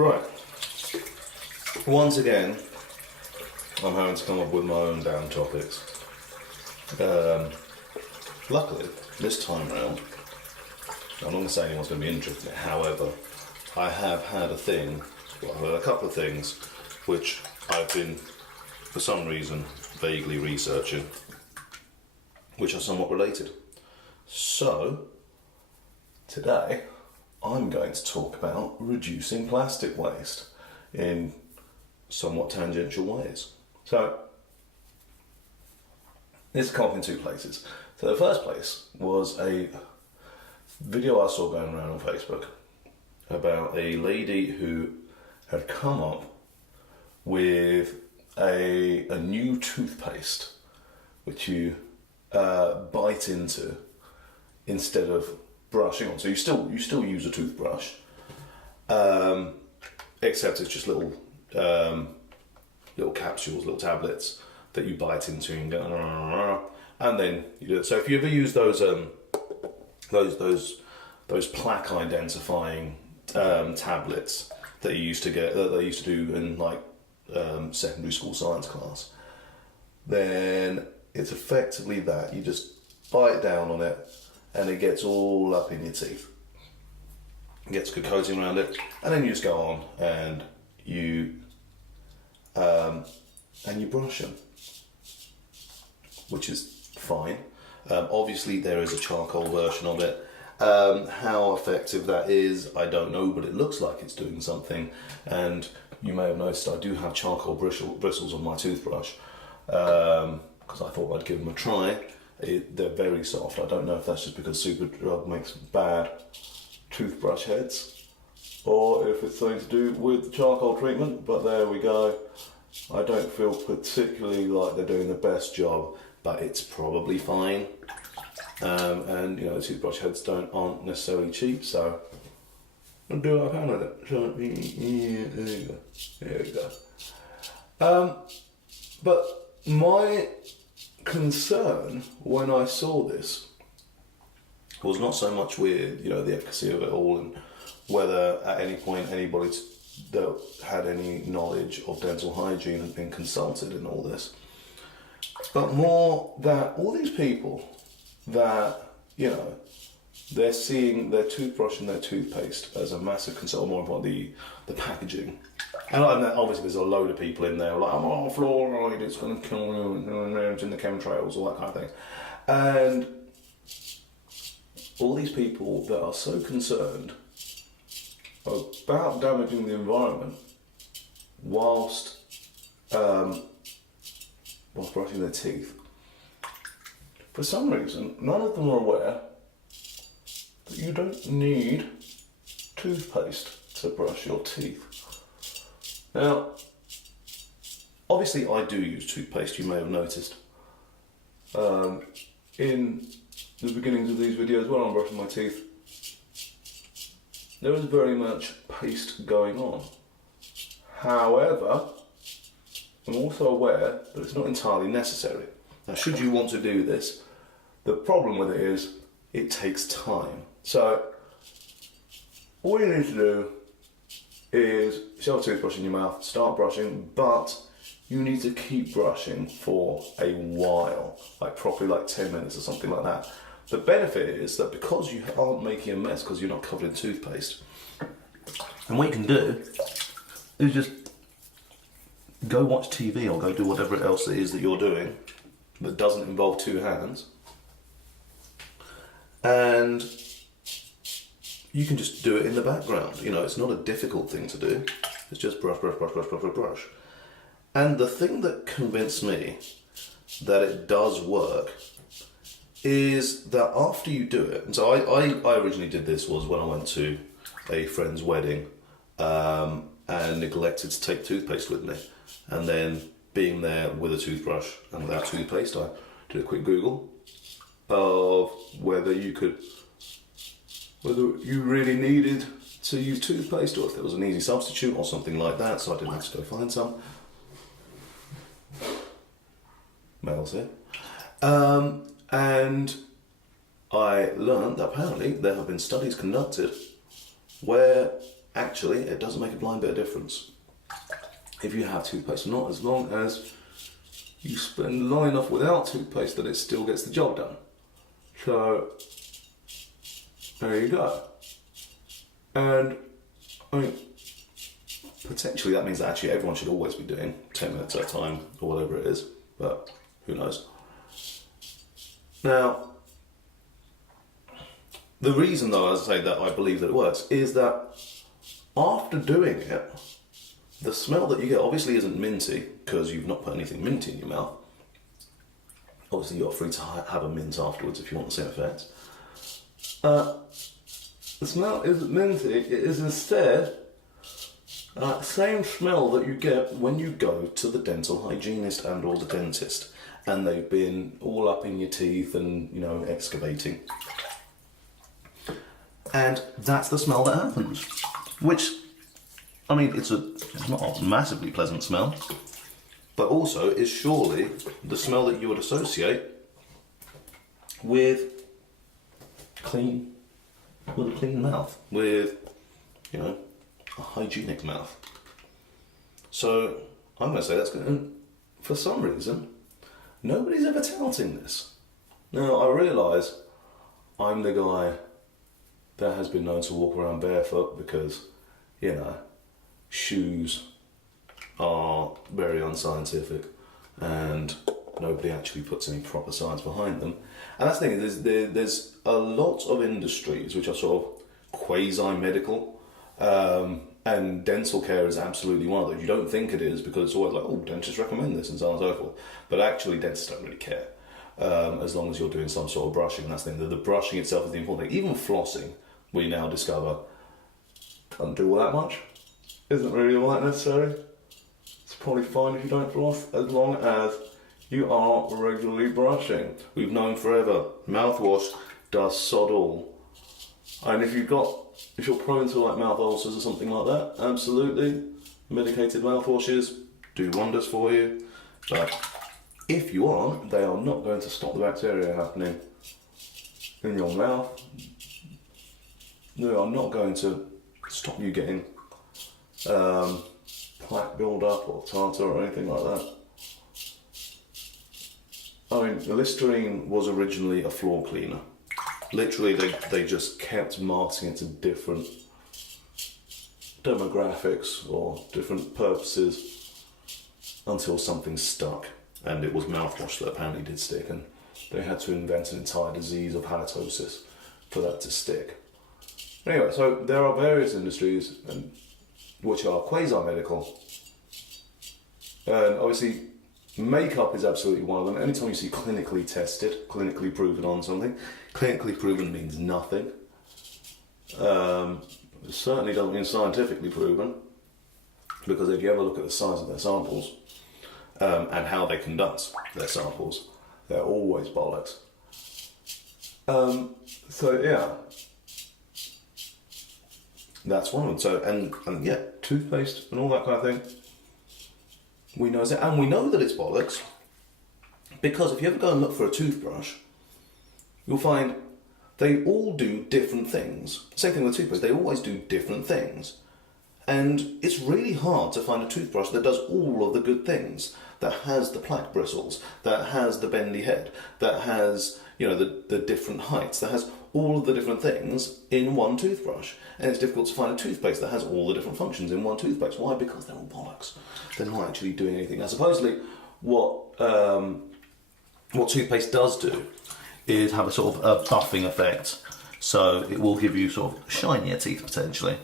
Right. Once again, I'm having to come up with my own damn topics. Luckily, this time round, I'm not going to say anyone's going to be interested in it, however, I have had a couple of things which I've been, for some reason, vaguely researching, which are somewhat related. So, today, I'm going to talk about reducing plastic waste in somewhat tangential ways. So, this comes in two places. So the first place was a video I saw going around on Facebook about a lady who had come up with a new toothpaste which you bite into instead of brushing on. So you still use a toothbrush, except it's just little capsules, little tablets that you bite into and go, and then you do it. So if you ever use those plaque identifying tablets that you used to get, that they used to do in like secondary school science class, then it's effectively that you just bite down on it and it gets all up in your teeth. It gets good coating around it, and then you just go on and you brush them, which is fine. Obviously there is a charcoal version of it. How effective that is, I don't know, but it looks like it's doing something. And you may have noticed I do have charcoal bristles on my toothbrush, because I thought I'd give them a try. They're very soft. I don't know if that's just because Superdrug makes bad toothbrush heads, or if it's something to do with the charcoal treatment, but there we go. I don't feel particularly like they're doing the best job, but it's probably fine. And you know, the toothbrush heads aren't necessarily cheap, so I'll do what I can with it. So, yeah, there you go. But my concern when I saw this was not so much with, you know, the efficacy of it all and whether at any point anybody that had any knowledge of dental hygiene had been consulted in all this, but more that all these people that, you know, they're seeing their toothbrush and their toothpaste as a massive concern, more about the packaging. And obviously there's a load of people in there like, oh, fluoride, it's going to kill you, it's in the chemtrails, all that kind of thing. And all these people that are so concerned about damaging the environment whilst brushing their teeth, for some reason, none of them are aware that you don't need toothpaste to brush your teeth. Now, obviously I do use toothpaste, you may have noticed. In the beginnings of these videos when I'm brushing my teeth, there is very much paste going on. However, I'm also aware that it's not entirely necessary. Now, should you want to do this, the problem with it is it takes time. So, all you need to do is shove a toothbrush in your mouth, start brushing, but you need to keep brushing for a while, like properly like 10 minutes or something like that. The benefit is that because you aren't making a mess, because you're not covered in toothpaste, and what you can do is just go watch TV or go do whatever else it is that you're doing that doesn't involve two hands, and you can just do it in the background. You know, it's not a difficult thing to do. It's just brush, brush, brush, brush, brush, brush, brush. And the thing that convinced me that it does work is that after you do it, and so I originally did this was when I went to a friend's wedding and neglected to take toothpaste with me. And then being there with a toothbrush and without toothpaste, I did a quick Google of whether you really needed to use toothpaste or if there was an easy substitute or something like that, so I didn't have to go find some. Mail's here. And I learned that apparently there have been studies conducted where actually it doesn't make a blind bit of difference if you have toothpaste or not, as long as you spend long enough without toothpaste that it still gets the job done. So there you go. And I mean, potentially that means that actually everyone should always be doing 10 minutes at a time or whatever it is, but who knows. Now, the reason though, as I say, that I believe that it works is that after doing it, the smell that you get obviously isn't minty because you've not put anything minty in your mouth. Obviously you're free to have a mint afterwards if you want the same effect. The smell isn't minty, it is instead same smell that you get when you go to the dental hygienist and or the dentist and they've been all up in your teeth and, you know, excavating. And that's the smell that happens, which, I mean, it's not a massively pleasant smell, but also is surely the smell that you would associate with a clean mouth, with, you know, a hygienic mouth. So I'm going to say that's good. And for some reason, nobody's ever touting this. Now, I realise I'm the guy that has been known to walk around barefoot because, you know, shoes are very unscientific and nobody actually puts any proper science behind them. And that's the thing, there's a lot of industries which are sort of quasi-medical, and dental care is absolutely one of those. You don't think it is because it's always like, oh, dentists recommend this and so on and so forth. But actually, dentists don't really care, as long as you're doing some sort of brushing. And that's the thing, the brushing itself is the important thing. Even flossing, we now discover, doesn't do all that much. Isn't really all that necessary. It's probably fine if you don't floss, as long as you are regularly brushing. We've known forever, mouthwash does sod all. And if you're prone to like mouth ulcers or something like that, absolutely, medicated mouthwashes do wonders for you. But if you aren't, they are not going to stop the bacteria happening in your mouth. They are not going to stop you getting plaque build-up or tartar or anything like that. I mean, Listerine was originally a floor cleaner. Literally, they just kept marketing it to different demographics or different purposes until something stuck. And it was mouthwash that apparently did stick, and they had to invent an entire disease of halitosis for that to stick. Anyway, so there are various industries which are quasi-medical, and obviously makeup is absolutely one of them. Anytime you see clinically tested, clinically proven on something, clinically proven means nothing. It certainly doesn't mean scientifically proven, because if you ever look at the size of their samples and how they conduct their samples, they're always bollocks. So yeah, that's one of them. So and yeah, toothpaste and all that kind of thing. We know that, and we know that it's bollocks because if you ever go and look for a toothbrush, you'll find they all do different things. Same thing with toothpaste, they always do different things. And it's really hard to find a toothbrush that does all of the good things, that has the plaque bristles, that has the bendy head, that has, you know, the different heights, that has all of the different things in one toothbrush. And it's difficult to find a toothpaste that has all the different functions in one toothpaste. Why? Because they're all bollocks. They're not actually doing anything. Now, supposedly, what toothpaste does do is have a sort of a buffing effect. So it will give you sort of shinier teeth potentially,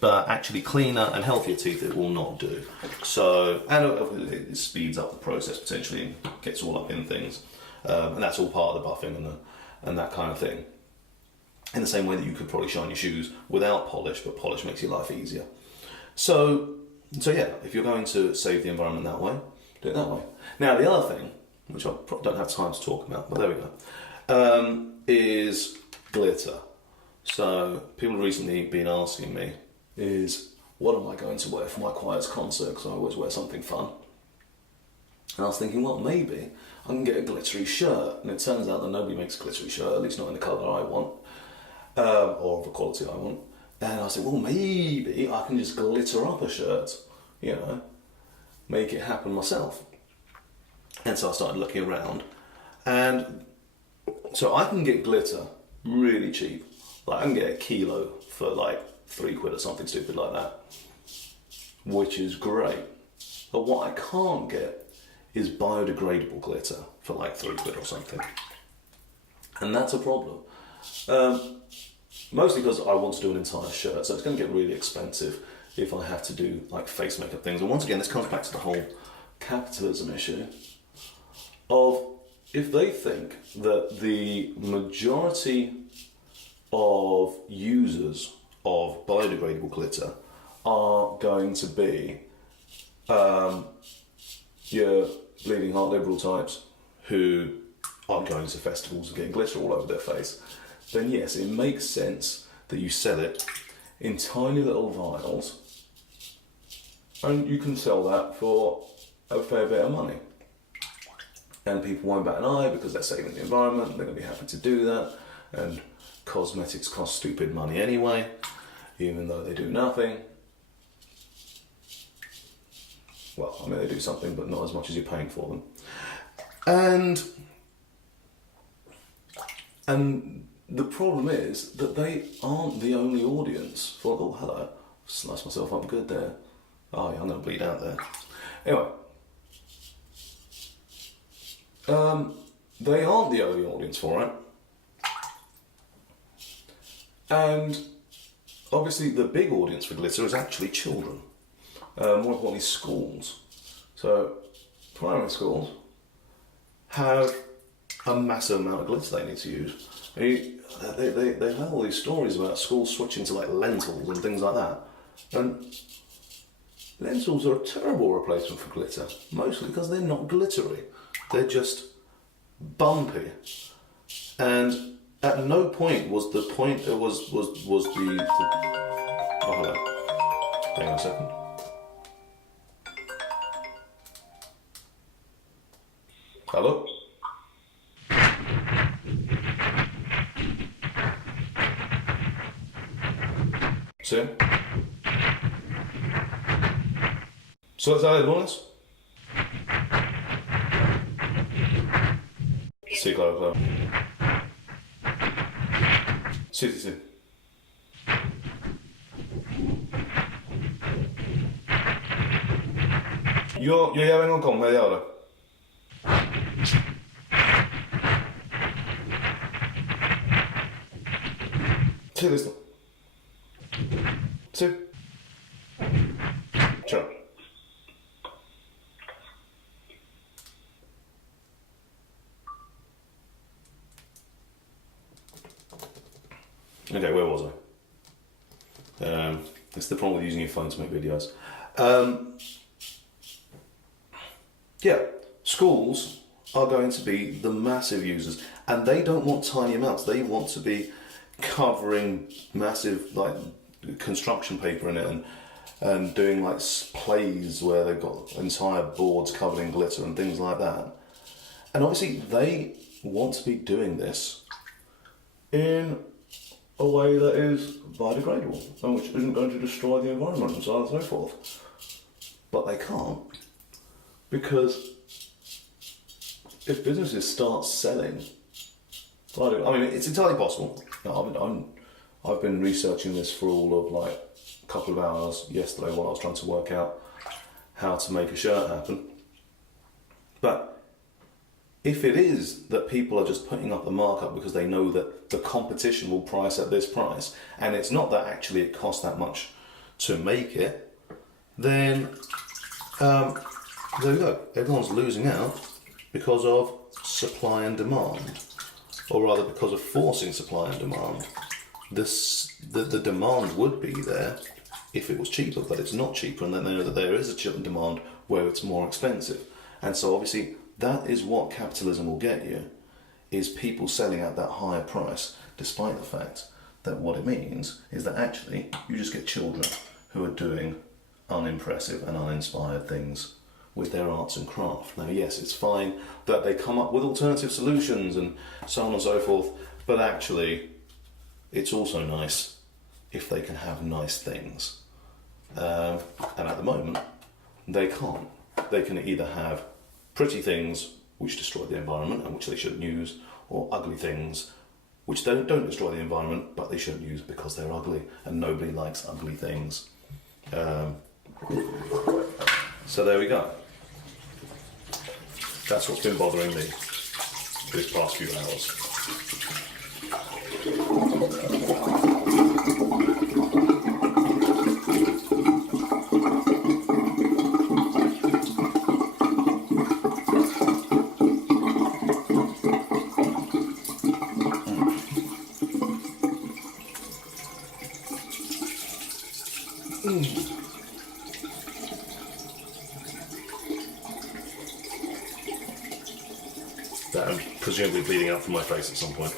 but actually cleaner and healthier teeth it will not do. So, and it speeds up the process potentially and gets all up in things. And that's all part of the buffing and that kind of thing. In the same way that you could probably shine your shoes without polish, but polish makes your life easier. So yeah, if you're going to save the environment that way, do it that way. Now the other thing, which I probably don't have time to talk about, but there we go, is glitter. So people have recently been asking me, is what am I going to wear for my Quiet's concert? Because I always wear something fun. And I was thinking, well, maybe I can get a glittery shirt. And it turns out that nobody makes a glittery shirt, at least not in the colour I want, or of the quality I want. And I said, well, maybe I can just glitter up a shirt, you know, make it happen myself. And so I started looking around, and so I can get glitter really cheap. Like I can get a kilo for like £3 or something stupid like that, which is great. But what I can't get is biodegradable glitter for like £3 or something. And that's a problem. Mostly because I want to do an entire shirt, so it's going to get really expensive if I have to do like face makeup things. And once again, this comes back to the whole capitalism issue of if they think that the majority of users of biodegradable glitter are going to be your bleeding heart liberal types who are going to festivals and getting glitter all over their face, then yes, it makes sense that you sell it in tiny little vials and you can sell that for a fair bit of money. And people won't bat an eye because they're saving the environment, they're going to be happy to do that, and cosmetics cost stupid money anyway, even though they do nothing. Well, I mean, they do something, but not as much as you're paying for them. And the problem is that they aren't the only audience for, oh, hello, slice myself up good there. Oh, yeah, I'm going to bleed out there. Anyway, they aren't the only audience for it. And obviously the big audience for glitter is actually children. More importantly, schools. So primary schools have a massive amount of glitter they need to use. They have all these stories about schools switching to like lentils and things like that. And lentils are a terrible replacement for glitter, mostly because they're not glittery. They're just bumpy. And at no point was the point, was the oh, hello. Hang on a second. Hello? Sí. ¿Sueles dar el lunes? Sí, claro, claro. Sí, sí, sí. Yo ya vengo con media hora. Sí, listo. Sí. Chao. Okay, where was I? It's the problem with using your phone to make videos. Yeah, schools are going to be the massive users, and they don't want tiny amounts. They want to be covering massive like construction paper in it and doing like plays where they've got entire boards covered in glitter and things like that. And obviously they want to be doing this in a way that is biodegradable and which isn't going to destroy the environment and so on and so forth. But they can't, because if businesses start selling, I mean, it's entirely possible. I've been researching this for all of like a couple of hours yesterday while I was trying to work out how to make a shirt happen. But if it is that people are just putting up the markup because they know that the competition will price at this price, and it's not that actually it costs that much to make it, then there we go. Everyone's losing out because of supply and demand, or rather because of forcing supply and demand. The demand would be there if it was cheaper, but it's not cheaper, and then they know that there is a demand where it's more expensive. And so obviously that is what capitalism will get you, is people selling at that higher price, despite the fact that what it means is that actually you just get children who are doing unimpressive and uninspired things with their arts and craft. Now yes, it's fine that they come up with alternative solutions and so on and so forth, but actually it's also nice if they can have nice things. And at the moment, they can't. They can either have pretty things which destroy the environment and which they shouldn't use, or ugly things which don't destroy the environment but they shouldn't use because they're ugly, and nobody likes ugly things. So there we go. That's what's been bothering me these past few hours. That I'm presumably bleeding out from my face at some point.